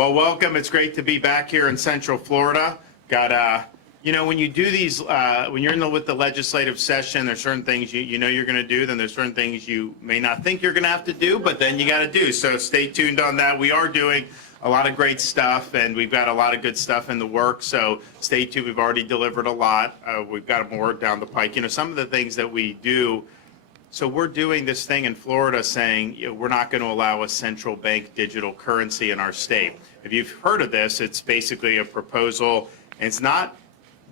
Well, welcome. It's great to be back here in Central Florida. When you do these, when you're with the legislative session, there's certain things you know you're going to do, then there's certain things you may not think you're going to have to do, but then you got to do. So stay tuned on that. We are doing a lot of great stuff, and we've got a lot of good stuff in the works. So stay tuned. We've already delivered a lot. We've got more down the pike. Some of the things that we do. So we're doing this thing in Florida saying we're not going to allow a central bank digital currency in our state. If you've heard of this, it's basically a proposal, and it's not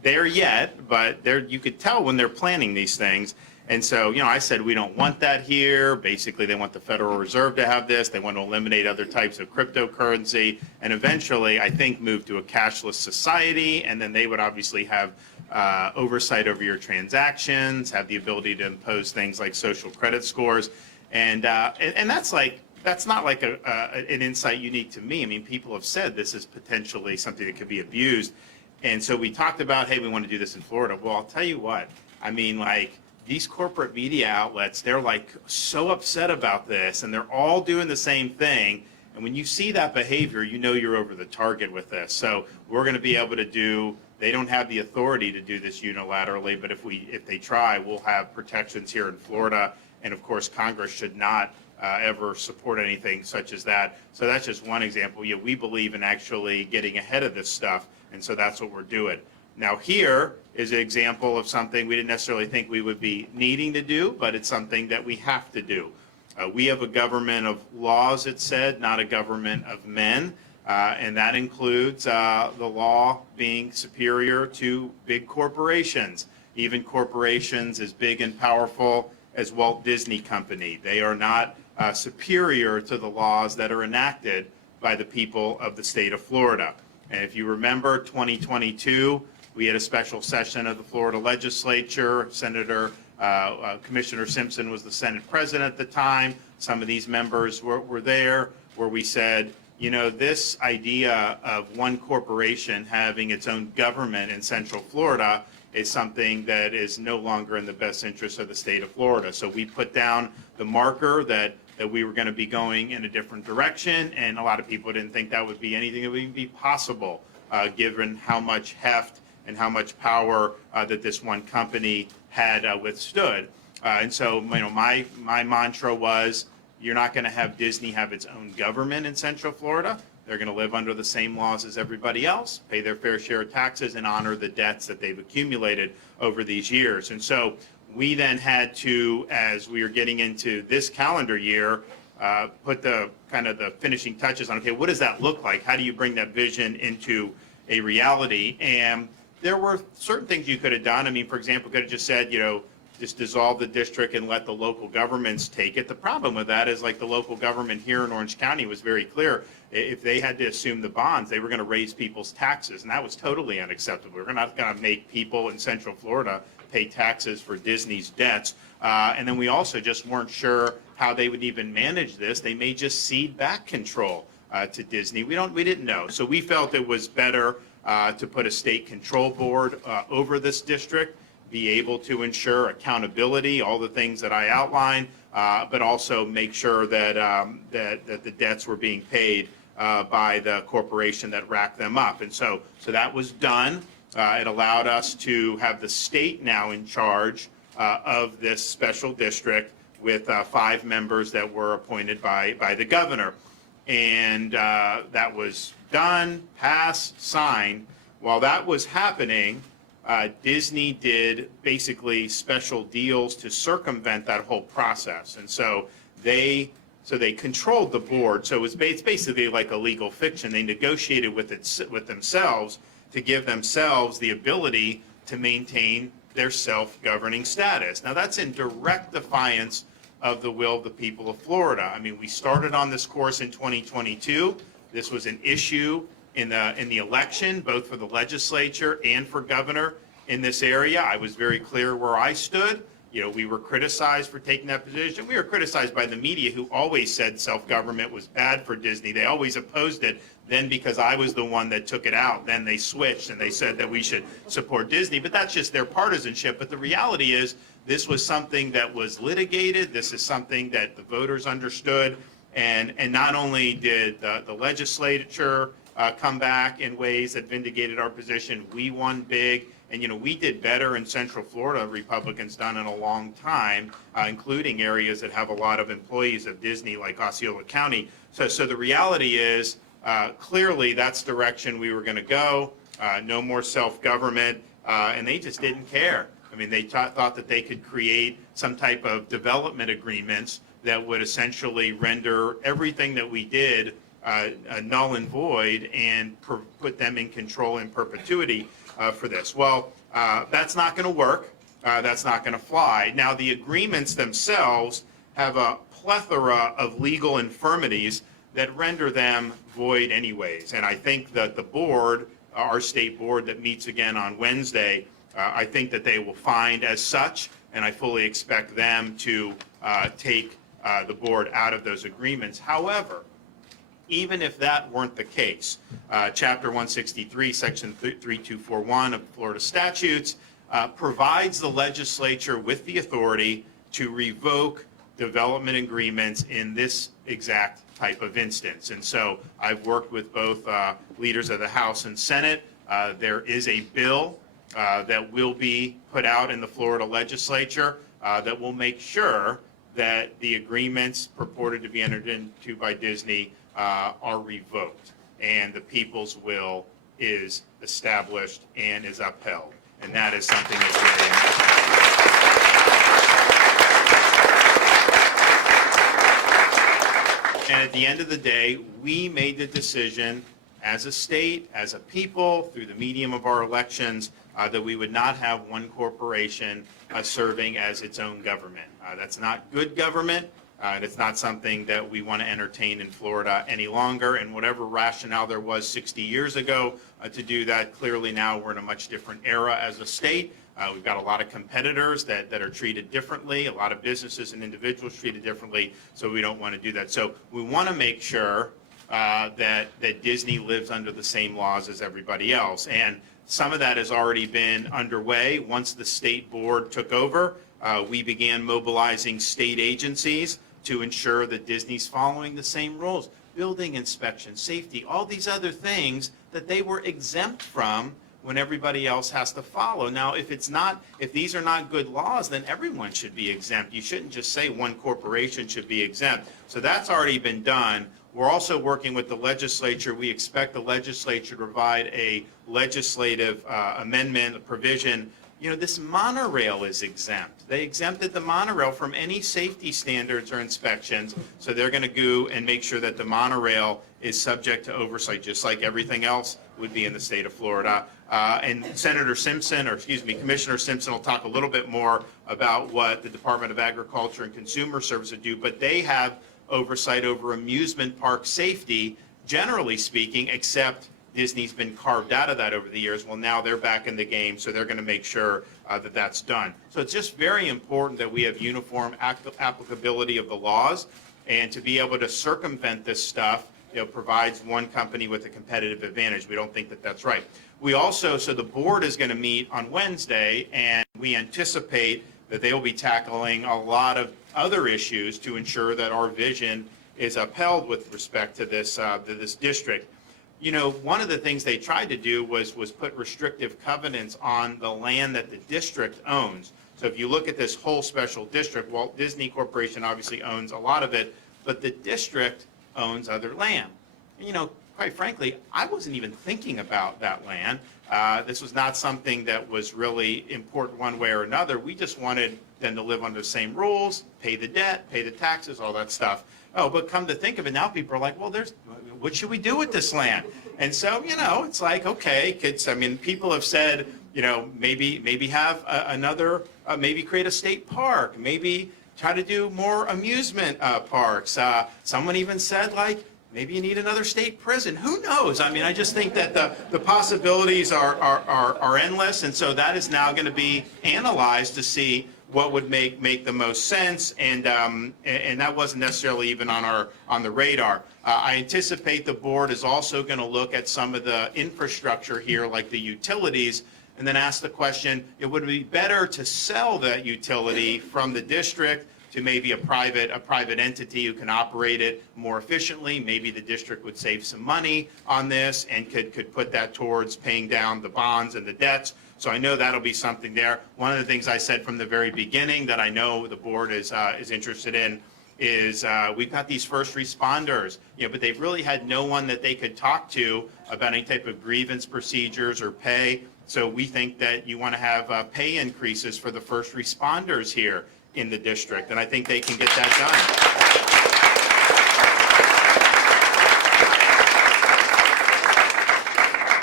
there yet, but you could tell when they're planning these things. And so, I said we don't want that here. Basically, they want the Federal Reserve to have this. They want to eliminate other types of cryptocurrency, and eventually, I think, move to a cashless society, and then they would obviously have oversight over your transactions, have the ability to impose things like social credit scores, and that's not like an insight unique to me. I mean, people have said this is potentially something that could be abused, and so we talked about, hey, we want to do this in Florida. Well, I'll tell you what. I mean, these corporate media outlets, they're so upset about this, and they're all doing the same thing. And when you see that behavior, you're over the target with this. So we're going to be able to do. They don't have the authority to do this unilaterally, but if they try, we'll have protections here in Florida. And of course, Congress should not ever support anything such as that. So that's just one example. We believe in actually getting ahead of this stuff, and so that's what we're doing. Now here is an example of something we didn't necessarily think we would be needing to do, but it's something that we have to do. We have a government of laws, it said, not a government of men. And that includes the law being superior to big corporations, even corporations as big and powerful as Walt Disney Company. They are not superior to the laws that are enacted by the people of the state of Florida. And if you remember 2022, we had a special session of the Florida Legislature. Commissioner Simpson was the Senate president at the time. Some of these members were there, where we said, this idea of one corporation having its own government in Central Florida is something that is no longer in the best interest of the state of Florida. So we put down the marker that we were going to be going in a different direction, and a lot of people didn't think that would be anything that would even be possible, given how much heft and how much power that this one company had withstood. And so, my mantra was, you're not going to have Disney have its own government in Central Florida. They're going to live under the same laws as everybody else, pay their fair share of taxes, and honor the debts that they've accumulated over these years. And so we then had to, as we were getting into this calendar year, put the finishing touches on, okay, what does that look like? How do you bring that vision into a reality? And there were certain things you could have done. I mean, for example, could have just said, just dissolve the district and let the local governments take it. The problem with that is, the local government here in Orange County was very clear. If they had to assume the bonds, they were going to raise people's taxes, and that was totally unacceptable. We're not going to make people in Central Florida pay taxes for Disney's debts. And then we also just weren't sure how they would even manage this. They may just cede back control to Disney. We didn't know. So we felt it was better to put a state control board over this district, be able to ensure accountability, all the things that I outlined, but also make sure that that the debts were being paid by the corporation that racked them up. And so that was done. It allowed us to have the state now in charge of this special district with 5 members that were appointed by the governor. And that was done, passed, signed. While that was happening, Disney did basically special deals to circumvent that whole process. And so they controlled the board. So it's basically like a legal fiction. They negotiated with themselves to give themselves the ability to maintain their self-governing status. Now, that's in direct defiance of the will of the people of Florida. I mean, we started on this course in 2022. This was an issue in the election, both for the legislature and for governor in this area. I was very clear where I stood. We were criticized for taking that position. We were criticized by the media, who always said self-government was bad for Disney. They always opposed it. Then, because I was the one that took it out, then they switched and they said that we should support Disney. But that's just their partisanship. But the reality is, this was something that was litigated. This is something that the voters understood. And not only did the legislature come back in ways that vindicated our position, we won big. And, we did better in Central Florida, Republicans done in a long time, including areas that have a lot of employees of Disney, like Osceola County. So the reality is, clearly that's the direction we were going to go. No more self-government, and they just didn't care. I mean, they thought that they could create some type of development agreements that would essentially render everything that we did null and void and put them in control in perpetuity for this. Well, that's not going to work. That's not going to fly. Now, the agreements themselves have a plethora of legal infirmities that render them void anyways. And I think that the board, our state board that meets again on Wednesday, I think that they will find as such, and I fully expect them to take the board out of those agreements. However, even if that weren't the case, Chapter 163, Section 3241 of Florida statutes provides the legislature with the authority to revoke development agreements in this exact type of instance. And so I've worked with both leaders of the House and Senate. There is a bill that will be put out in the Florida legislature that will make sure that the agreements purported to be entered into by Disney are revoked, and the people's will is established and is upheld. And that is something that's very important. And at the end of the day, we made the decision as a state, as a people, through the medium of our elections, that we would not have one corporation serving as its own government. That's not good government. And it's not something that we want to entertain in Florida any longer. And whatever rationale there was 60 years ago to do that, clearly now we're in a much different era as a state. We've got a lot of competitors that are treated differently, a lot of businesses and individuals treated differently, so we don't want to do that. So we want to make sure that Disney lives under the same laws as everybody else. And some of that has already been underway. Once the state board took over, we began mobilizing state agencies to ensure that Disney's following the same rules, building inspection, safety, all these other things that they were exempt from when everybody else has to follow. Now, if these are not good laws, then everyone should be exempt. You shouldn't just say one corporation should be exempt. So that's already been done. We're also working with the legislature. We expect the legislature to provide a legislative amendment, a provision. This monorail is exempt. They exempted the monorail from any safety standards or inspections, so they're going to go and make sure that the monorail is subject to oversight, just like everything else would be in the state of Florida. And Commissioner Simpson will talk a little bit more about what the Department of Agriculture and Consumer Services do, but they have oversight over amusement park safety, generally speaking, except Disney's been carved out of that over the years. Well, now they're back in the game, so they're going to make sure that that's done. So it's just very important that we have uniform applicability of the laws, and to be able to circumvent this stuff, provides one company with a competitive advantage. We don't think that that's right. We also, so the board is going to meet on Wednesday, and we anticipate that they will be tackling a lot of other issues to ensure that our vision is upheld with respect to this district. One of the things they tried to do was put restrictive covenants on the land that the district owns. So if you look at this whole special district, Walt Disney Corporation obviously owns a lot of it, but the district owns other land. And, quite frankly, I wasn't even thinking about that land. This was not something that was really important one way or another. We just wanted them to live under the same rules, pay the debt, pay the taxes, all that stuff. Oh, but come to think of it, now people are like, well, what should we do with this land? And so, it's like, okay, people have said, maybe have maybe create a state park, maybe try to do more amusement parks. Someone even said, like, maybe you need another state prison. Who knows? I just think that the possibilities are endless, and so that is now going to be analyzed to see what would make the most sense, and that wasn't necessarily even on the radar. I anticipate the board is also going to look at some of the infrastructure here, like the utilities, and then ask the question: would it be better to sell that utility from the district to maybe a private entity who can operate it more efficiently. Maybe the district would save some money on this and could put that towards paying down the bonds and the debts. So I know that'll be something there. One of the things I said from the very beginning that I know the board is interested in is we've got these first responders, but they've really had no one that they could talk to about any type of grievance procedures or pay. So we think that you want to have pay increases for the first responders here in the district, and I think they can get that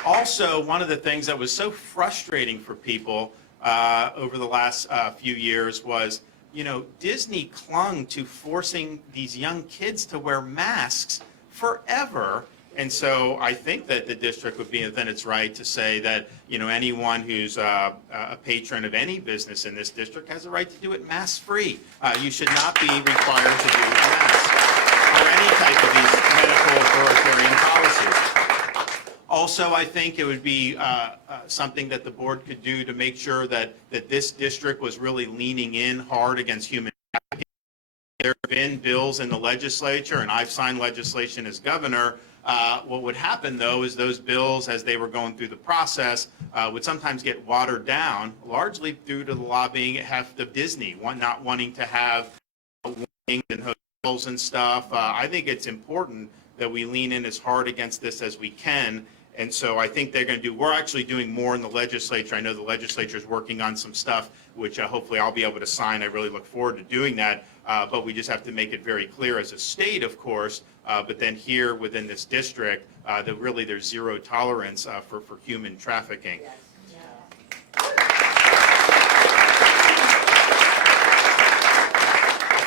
done. Also, one of the things that was so frustrating for people over the last few years was, Disney clung to forcing these young kids to wear masks forever. And so I think that the district would be within its right to say that, anyone who's a patron of any business in this district has a right to do it mask-free. You should not be required to do masks or any type of these medical authoritarian policies. Also, I think it would be something that the board could do to make sure that this district was really leaning in hard against human trafficking. There have been bills in the legislature, and I've signed legislation as governor. What would happen, though, is those bills, as they were going through the process, would sometimes get watered down, largely due to the lobbying heft of Disney, not wanting to have wings and hotels and stuff. I think it's important that we lean in as hard against this as we can. And so I think they're going to do, we're actually doing more in the legislature. I know the legislature is working on some stuff, which hopefully I'll be able to sign. I really look forward to doing that. But we just have to make it very clear as a state, of course, but then here within this district, that really there's zero tolerance for human trafficking. Yes.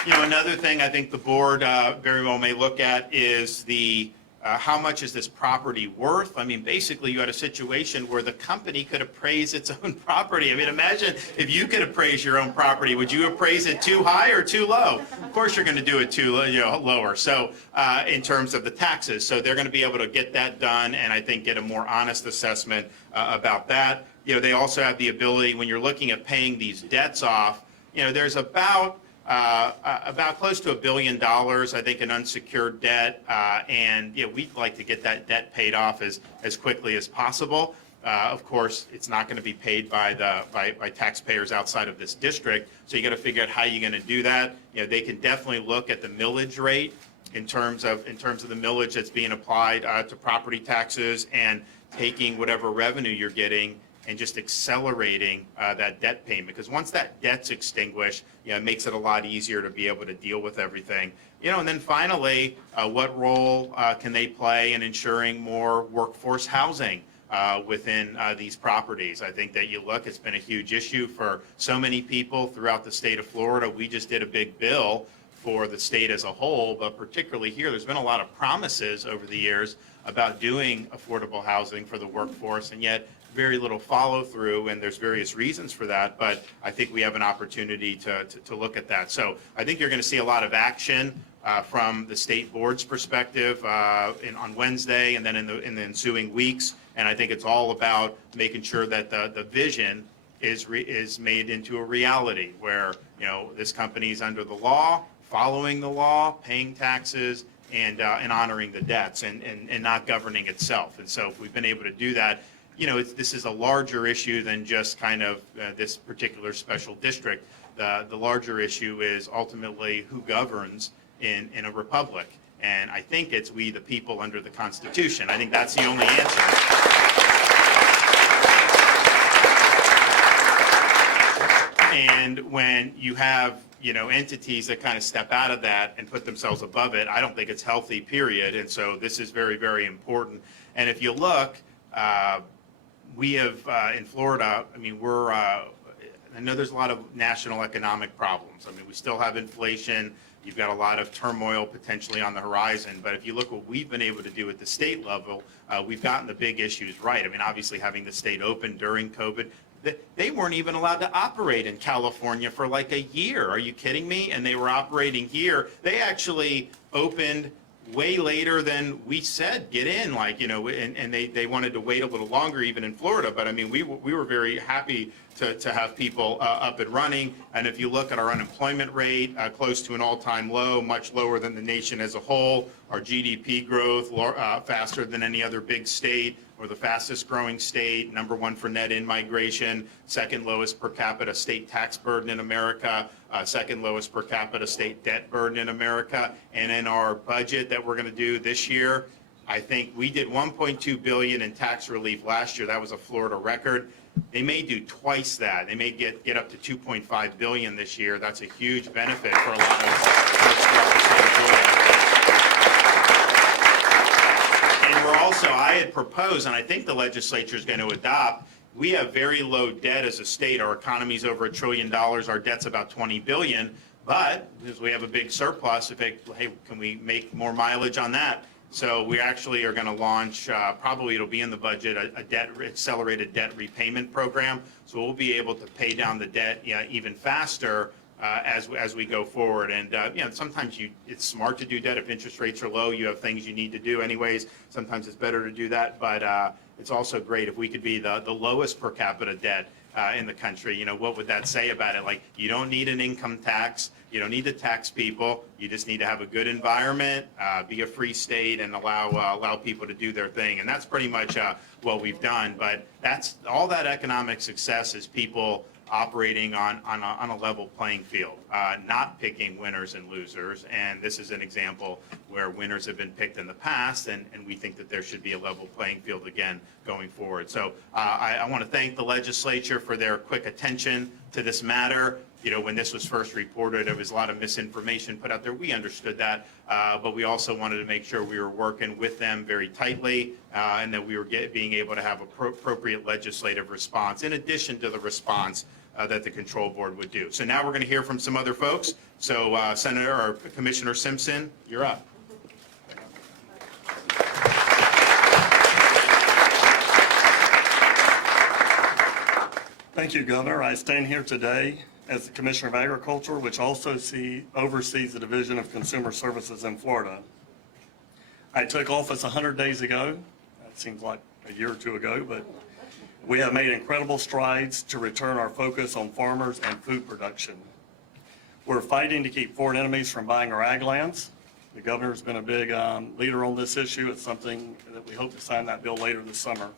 Another thing I think the board very well may look at is the how much is this property worth? I mean, basically, you had a situation where the company could appraise its own property. I mean, imagine if you could appraise your own property. Would you appraise it too high or too low? Of course, you're going to do it too lower. So, in terms of the taxes, so they're going to be able to get that done, and I think get a more honest assessment about that. They also have the ability, when you're looking at paying these debts off, there's about close to $1 billion, I think, in unsecured debt, and we'd like to get that debt paid off as quickly as possible. Of course, it's not going to be paid by taxpayers outside of this district, so you got to figure out how you're going to do that. They can definitely look at the millage rate in terms of the millage that's being applied to property taxes, and taking whatever revenue you're getting and just accelerating that debt payment. Because once that debt's extinguished, it makes it a lot easier to be able to deal with everything. And then finally, what role can they play in ensuring more workforce housing within these properties? I think that it's been a huge issue for so many people throughout the state of Florida. We just did a big bill for the state as a whole, but particularly here, there's been a lot of promises over the years about doing affordable housing for the workforce, and yet very little follow through, and there's various reasons for that, but I think we have an opportunity to look at that. So I think you're going to see a lot of action from the state board's perspective on Wednesday and then in the ensuing weeks, and I think it's all about making sure that the vision is made into a reality where this company is under the law, following the law, paying taxes, and honoring the debts, and not governing itself. And so if we've been able to do that, this is a larger issue than just kind of this particular special district. The larger issue is ultimately who governs in a republic. And I think it's we the people under the Constitution. I think that's the only answer. And when you have entities that kind of step out of that and put themselves above it, I don't think it's healthy, period. And so this is very, very important. And if you look, we have in Florida, I mean, I know there's a lot of national economic problems. I mean, we still have inflation. You've got a lot of turmoil potentially on the horizon. But if you look what we've been able to do at the state level, we've gotten the big issues right. I mean, obviously having the state open during COVID, they weren't even allowed to operate in California for like a year. Are you kidding me? And they were operating here. They actually opened way later than we said get in, like, and they wanted to wait a little longer even in Florida. But I mean, we were very happy to have people up and running. And if you look at our unemployment rate, close to an all-time low, much lower than the nation as a whole. Our GDP growth faster than any other big state. We're the fastest growing state, #1 for net in-migration, second lowest per capita state tax burden in America, second lowest per capita state debt burden in America. And in our budget that we're going to do this year, I think we did $1.2 billion in tax relief last year. That was a Florida record. They may do twice that. They may get up to $2.5 billion this year. That's a huge benefit for a lot of folks throughout the state of Florida. And we're also, I had proposed, and I think the legislature is going to adopt, we have very low debt as a state. Our economy's over $1 trillion. Our debt's about $20 billion. But because we have a big surplus, hey, can we make more mileage on that? So we actually are going to launch, probably it'll be in the budget, a accelerated debt repayment program. So we'll be able to pay down the debt even faster as we go forward. And sometimes it's smart to do debt if interest rates are low. You have things you need to do anyways. Sometimes it's better to do that. But it's also great if we could be the lowest per capita debt in the country. What would that say about it? Like, you don't need an income tax. You don't need to tax people. You just need to have a good environment, be a free state, and allow people to do their thing. And that's pretty much what we've done. But that's all that economic success is people operating on a level playing field, not picking winners and losers. And this is an example where winners have been picked in the past, and we think that there should be a level playing field again going forward. So I want to thank the legislature for their quick attention to this matter. When this was first reported, there was a lot of misinformation put out there. We understood that, but we also wanted to make sure we were working with them very tightly, and that we were being able to have appropriate legislative response in addition to the response that the control board would do. So now we're going to hear from some other folks. So Senator or Commissioner Simpson, you're up. Thank you, Governor. I stand here today as the Commissioner of Agriculture, which also oversees the Division of Consumer Services in Florida. I took office 100 days ago. That seems like a year or two ago, but we have made incredible strides to return our focus on farmers and food production. We're fighting to keep foreign enemies from buying our ag lands. The governor's been a big leader on this issue. It's something that we hope to sign that bill later this summer.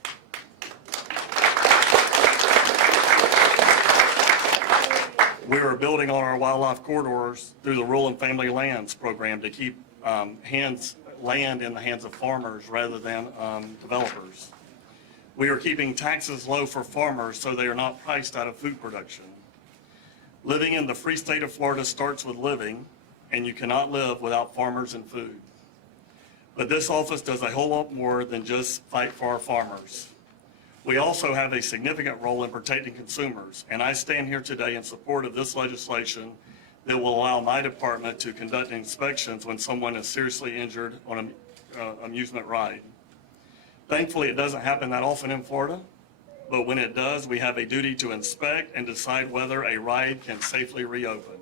We are building on our wildlife corridors through the Rural and Family Lands program to keep land in the hands of farmers rather than developers. We are keeping taxes low for farmers so they are not priced out of food production. Living in the free state of Florida starts with living, and you cannot live without farmers and food. But this office does a whole lot more than just fight for our farmers. We also have a significant role in protecting consumers, and I stand here today in support of this legislation that will allow my department to conduct inspections when someone is seriously injured on an amusement ride. Thankfully, it doesn't happen that often in Florida, but when it does, we have a duty to inspect and decide whether a ride can safely reopen.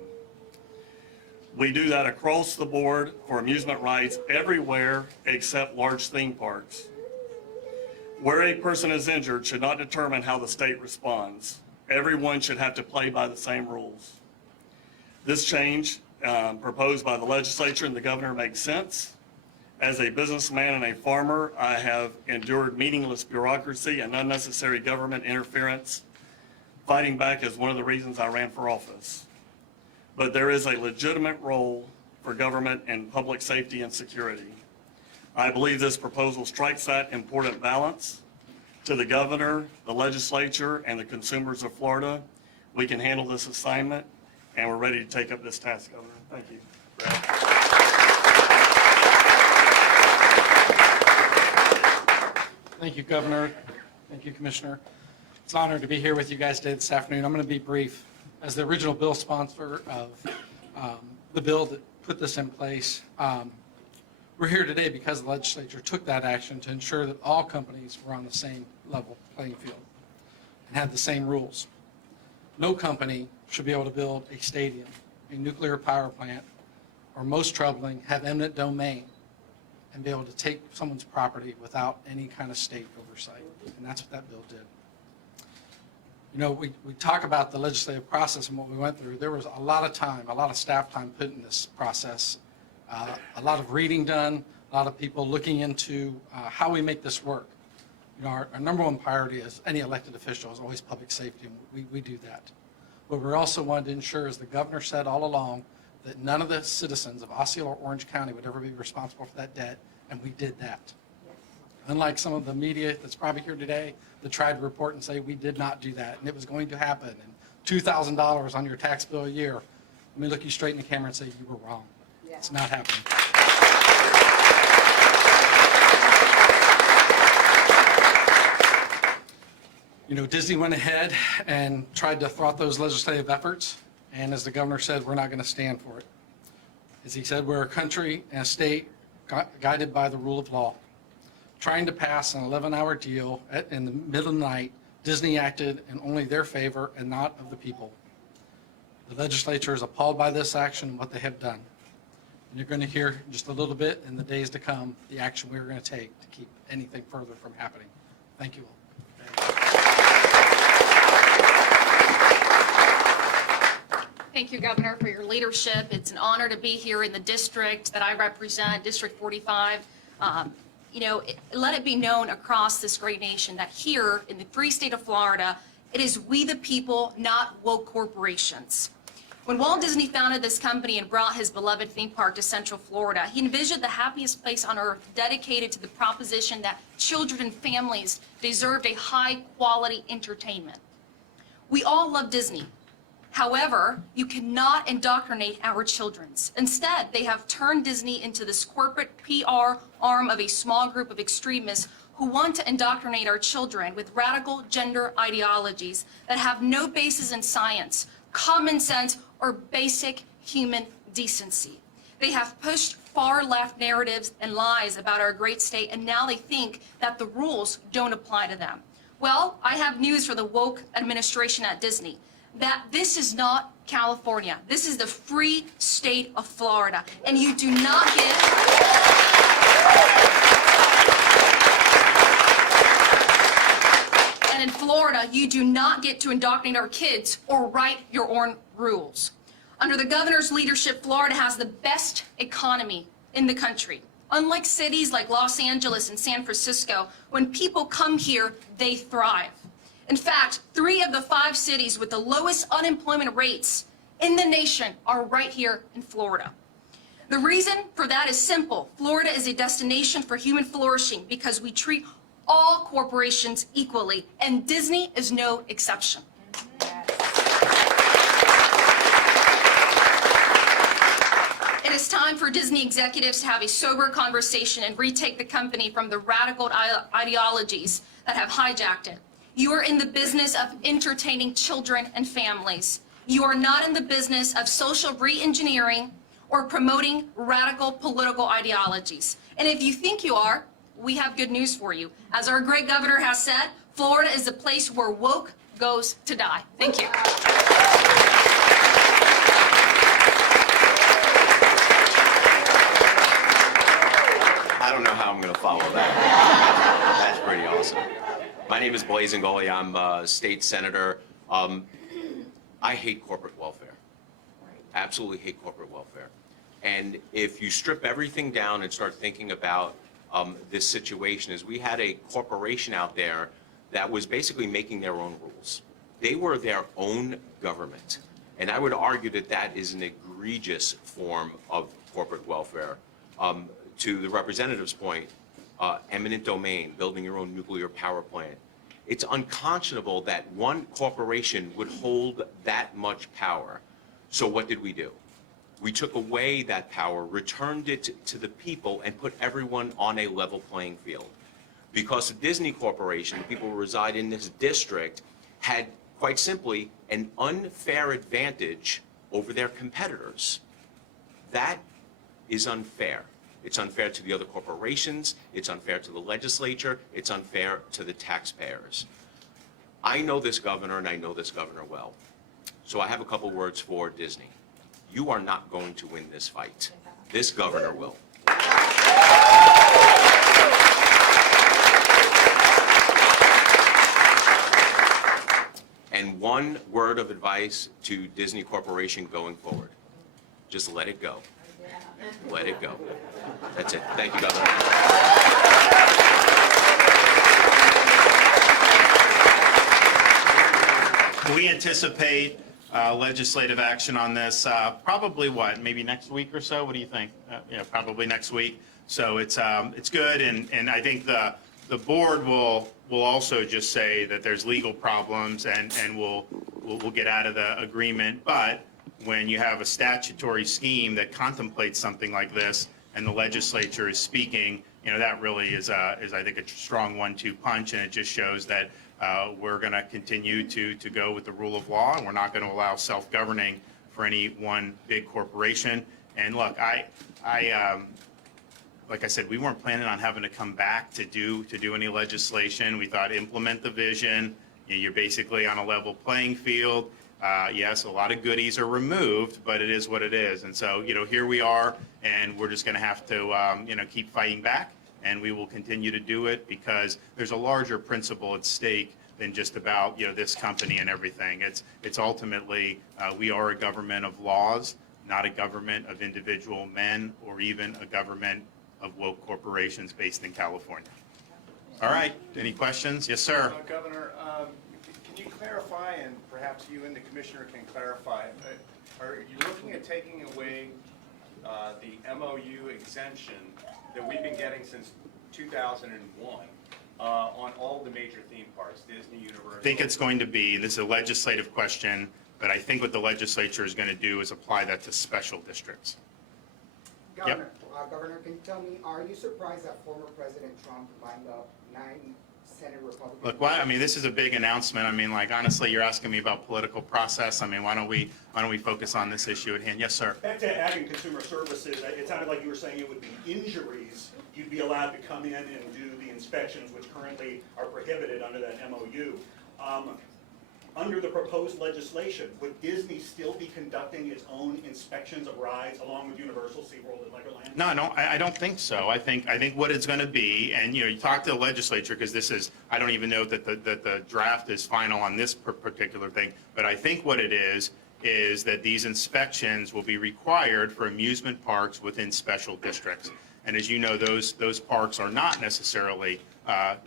We do that across the board for amusement rides everywhere except large theme parks. Where a person is injured should not determine how the state responds. Everyone should have to play by the same rules. This change proposed by the legislature and the governor makes sense. As a businessman and a farmer, I have endured meaningless bureaucracy and unnecessary government interference. Fighting back is one of the reasons I ran for office. But there is a legitimate role for government in public safety and security. I believe this proposal strikes that important balance. To the governor, the legislature, and the consumers of Florida, we can handle this assignment, and we're ready to take up this task, Governor. Thank you. Thank you, Governor. Thank you, Commissioner. It's an honor to be here with you guys today this afternoon. I'm going to be brief. As the original bill sponsor of the bill that put this in place, we're here today because the legislature took that action to ensure that all companies were on the same level playing field and had the same rules. No company should be able to build a stadium, a nuclear power plant, or most troubling, have eminent domain and be able to take someone's property without any kind of state oversight. And that's what that bill did. You know, we talk about the legislative process and what we went through. There was a lot of time, a lot of staff time put in this process, a lot of reading done, a lot of people looking into how we make this work. You know, our number one priority as any elected official is always public safety, and we do that. What we also wanted to ensure, as the governor said all along, that none of the citizens of Osceola or Orange County would ever be responsible for that debt, and we did that. Unlike some of the media that's probably here today that tried to report and say we did not do that and it was going to happen and $2,000 on your tax bill a year, let me look you straight in the camera and say you were wrong. Yeah. It's not happening. You know, Disney went ahead and tried to thwart those legislative efforts, and as the governor said, we're not going to stand for it. As he said, we're a country and a state guided by the rule of law. Trying to pass an 11-hour deal in the middle of the night, Disney acted in only their favor and not of the people. The legislature is appalled by this action and what they have done. And you're going to hear just a little bit in the days to come the action we're going to take to keep anything further from happening. Thank you all. Thank you, Governor, for your leadership. It's an honor to be here in the district that I represent, District 45. You know, let it be known across this great nation that here in the free state of Florida, it is we the people, not woke corporations. When Walt Disney founded this company and brought his beloved theme park to Central Florida, he envisioned the happiest place on earth dedicated to the proposition that children and families deserved a high-quality entertainment. We all love Disney. However, you cannot indoctrinate our children. Instead, they have turned Disney into this corporate PR arm of a small group of extremists who want to indoctrinate our children with radical gender ideologies that have no basis in science, common sense, or basic human decency. They have pushed far-left narratives and lies about our great state, and now they think that the rules don't apply to them. Well, I have news for the woke administration at Disney, that this is not California. This is the free state of Florida, and you do not get... And in Florida, you do not get to indoctrinate our kids or write your own rules. Under the governor's leadership, Florida has the best economy in the country. Unlike cities like Los Angeles and San Francisco, when people come here, they thrive. In fact, 3 of the 5 cities with the lowest unemployment rates in the nation are right here in Florida. The reason for that is simple. Florida is a destination for human flourishing because we treat all corporations equally, and Disney is no exception. It is time for Disney executives to have a sober conversation and retake the company from the radical ideologies that have hijacked it. You are in the business of entertaining children and families. You are not in the business of social re-engineering or promoting radical political ideologies. And if you think you are, we have good news for you. As our great governor has said, Florida is a place where woke goes to die. Thank you. I don't know how I'm going to follow that. That's pretty awesome. My name is Blaise Ngoli. I'm a state senator. I hate corporate welfare. Absolutely hate corporate welfare. And if you strip everything down and start thinking about this situation, is we had a corporation out there that was basically making their own rules. They were their own government. And I would argue that that is an egregious form of corporate welfare. To the representative's point, eminent domain, building your own nuclear power plant. It's unconscionable that one corporation would hold that much power. So what did we do? We took away that power, returned it to the people, and put everyone on a level playing field. Because the Disney Corporation, the people who reside in this district, had quite simply an unfair advantage over their competitors. That is unfair. It's unfair to the other corporations, it's unfair to the legislature, it's unfair to the taxpayers. I know this governor, and I know this governor well. So I have a couple words for Disney. You are not going to win this fight. This governor will. one word of advice to Disney Corporation going forward. Just let it go. Let it go. That's it. Thank you, Governor. We anticipate legislative action on this, probably what, maybe next week or so? What do you think? Yeah, probably next week. So it's good, and I think the board will also just say that there's legal problems and we'll get out of the agreement. But when you have a statutory scheme that contemplates something like this and the legislature is speaking, that really is I think a strong 1-2 punch, and it just shows that we're going to continue to go with the rule of law, and we're not going to allow self-governing for any one big corporation. And look, like I said, we weren't planning on having to come back to do any legislation. We thought implement the vision. You're basically on a level playing field. Yes, a lot of goodies are removed, but it is what it is. And so, here we are, and we're just going to have to, keep fighting back, and we will continue to do it because there's a larger principle at stake than just about, this company and everything. It's ultimately, we are a government of laws, not a government of individual men or even a government of woke corporations based in California. All right, any questions? Yes, sir. Governor, can you clarify, and perhaps you and the commissioner can clarify, are you looking at taking away the MOU exemption that we've been getting since 2001 on all the major theme parks, Disney, Universal? I think it's going to be, this is a legislative question, but I think what the legislature is going to do is apply that to special districts. Governor, Governor, can you tell me, are you surprised that former President Trump lined up 9 Senate Republicans? Look, this is a big announcement. Honestly, you're asking me about political process. Why don't we focus on this issue at hand? Yes, sir. Back to Ag and Consumer Services, it sounded like you were saying it would be injuries. You'd be allowed to come in and do the inspections, which currently are prohibited under that MOU. Under the proposed legislation, would Disney still be conducting its own inspections of rides along with Universal, SeaWorld, and Legoland? No, I don't think so. I think what it's going to be, and you talk to the legislature because this is, I don't even know that the draft is final on this particular thing, but I think what it is that these inspections will be required for amusement parks within special districts. And as you know, those parks are not necessarily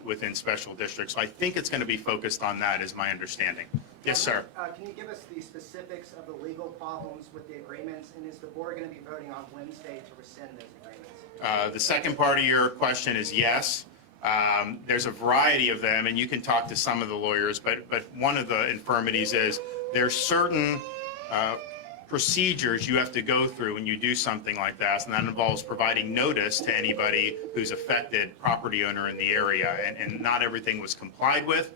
within special districts. So I think it's going to be focused on that, is my understanding. Yes, sir. Can you give us the specifics of the legal problems with the agreements, and is the board going to be voting on Wednesday to rescind those agreements? The second part of your question is yes. There's a variety of them, and you can talk to some of the lawyers, but one of the infirmities is there's certain procedures you have to go through when you do something like that, and that involves providing notice to anybody who's affected property owner in the area, and not everything was complied with,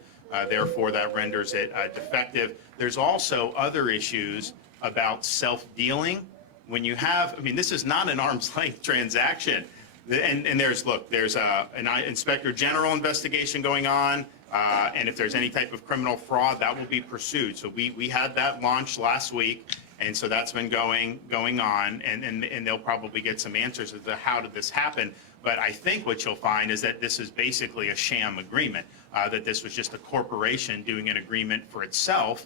therefore that renders it defective. There's also other issues about self-dealing. When you have, this is not an arm's length transaction, and there's an Inspector General investigation going on, and if there's any type of criminal fraud, that will be pursued. So we had that launched last week. And so that's been going on, and they'll probably get some answers as to how did this happen. But I think what you'll find is that this is basically a sham agreement, that this was just a corporation doing an agreement for itself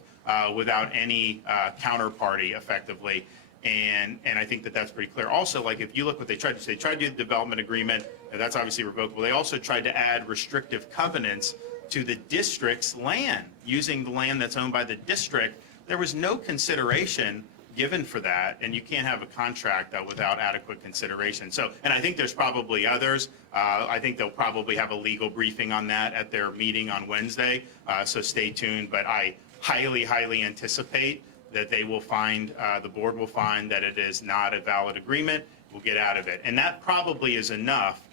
without any counterparty effectively. And I think that that's pretty clear. Also, like if you look what they tried to do, they tried to do the development agreement, and that's obviously revocable. They also tried to add restrictive covenants to the district's land, using the land that's owned by the district. There was no consideration given for that, and you can't have a contract without adequate consideration. So, and I think there's probably others. I think they'll probably have a legal briefing on that at their meeting on Wednesday, so stay tuned. But I highly anticipate that they will find, the board will find that it is not a valid agreement. We'll get out of it. And that probably is enough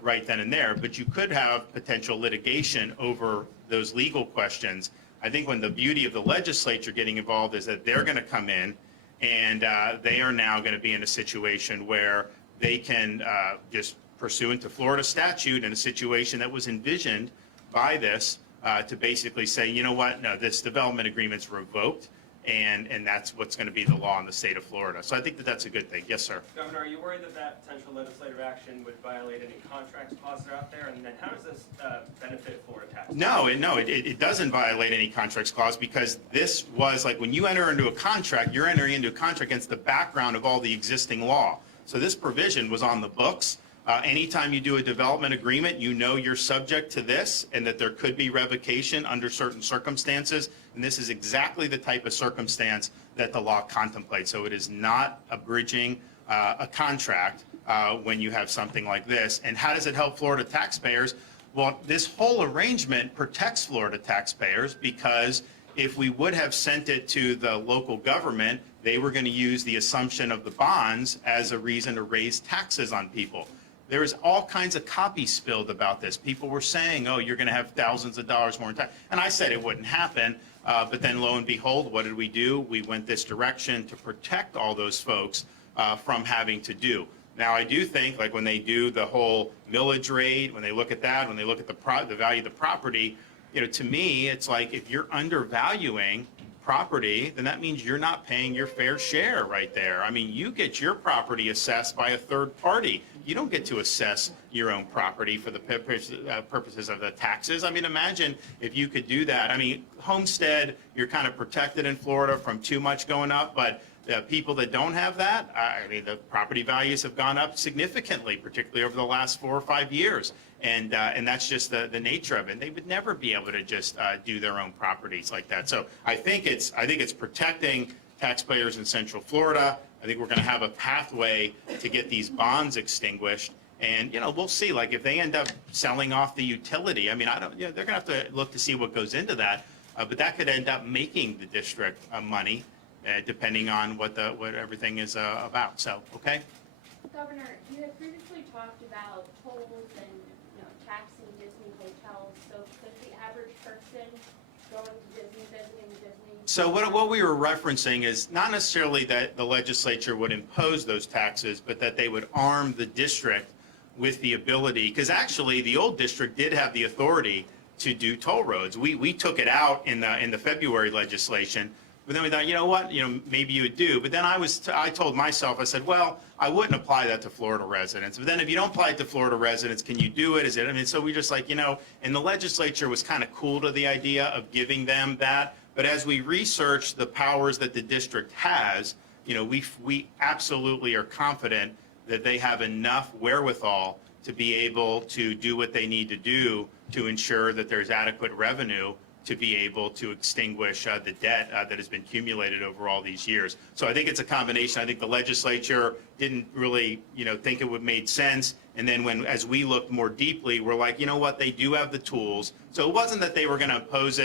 right then and there, but you could have potential litigation over those legal questions. I think when the beauty of the legislature getting involved is that they're going to come in and they are now going to be in a situation where they can just pursuant to Florida statute in a situation that was envisioned by this to basically say, you know what, no, this development agreement's revoked, and that's what's going to be the law in the state of Florida. So I think that that's a good thing. Yes, sir. Governor, are you worried that that potential legislative action would violate any contracts clauses that are out there? And then how does this benefit Florida taxpayers? No, it doesn't violate any contracts clause because this was like when you enter into a contract, you're entering into a contract against the background of all the existing law. So this provision was on the books. Anytime you do a development agreement, you know you're subject to this and that there could be revocation under certain circumstances. And this is exactly the type of circumstance that the law contemplates. So it is not abridging a contract when you have something like this. And how does it help Florida taxpayers? Well, this whole arrangement protects Florida taxpayers because if we would have sent it to the local government, they were going to use the assumption of the bonds as a reason to raise taxes on people. There was all kinds of copy spilled about this. People were saying, oh, you're going to have thousands of dollars more in tax. And I said it wouldn't happen. But then lo and behold, what did we do? We went this direction to protect all those folks from having to do. Now, I do think, like when they do the whole millage rate, when they look at that, when they look at the value of the property, you know, to me, it's like if you're undervaluing property, then that means you're not paying your fair share right there. I mean, you get your property assessed by a third party. You don't get to assess your own property for the purposes of the taxes. I mean, imagine if you could do that. I mean, homestead, you're kind of protected in Florida from too much going up, but the people that don't have that, I mean, the property values have gone up significantly, particularly over the last 4 or 5 years. And that's just the nature of it. And they would never be able to just do their own properties like that. So I think it's protecting taxpayers in Central Florida. I think we're going to have a pathway to get these bonds extinguished. And, you know, we'll see, like if they end up selling off the utility, I mean, they're going to have to look to see what goes into that. But that could end up making the district money, depending on what everything is about. So, okay. Governor, you had previously talked about tolls and taxing Disney hotels. So does the average person going to Disney, visiting Disney? So what we were referencing is not necessarily that the legislature would impose those taxes, but that they would arm the district with the ability, because actually the old district did have the authority to do toll roads. We took it out in the February legislation. But then we thought, you know what, maybe you would do. But then I told myself, I said, well, I wouldn't apply that to Florida residents. But then if you don't apply it to Florida residents, can you do it? So we just like, and the legislature was kind of cool to the idea of giving them that. But as we research the powers that the district has, we absolutely are confident that they have enough wherewithal to be able to do what they need to do to ensure that there's adequate revenue to be able to extinguish the debt that has been accumulated over all these years. So I think it's a combination. I think the legislature didn't really, think it would make sense. And then as we looked more deeply, we're like, you know what, they do have the tools. So it wasn't that they were going to oppose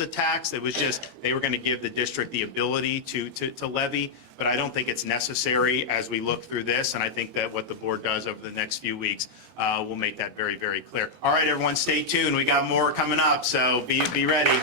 a tax. It was just they were going to give the district the ability to levy. But I don't think it's necessary as we look through this. And I think that what the board does over the next few weeks will make that very, very clear. All right, everyone, stay tuned. We got more coming up, so be ready.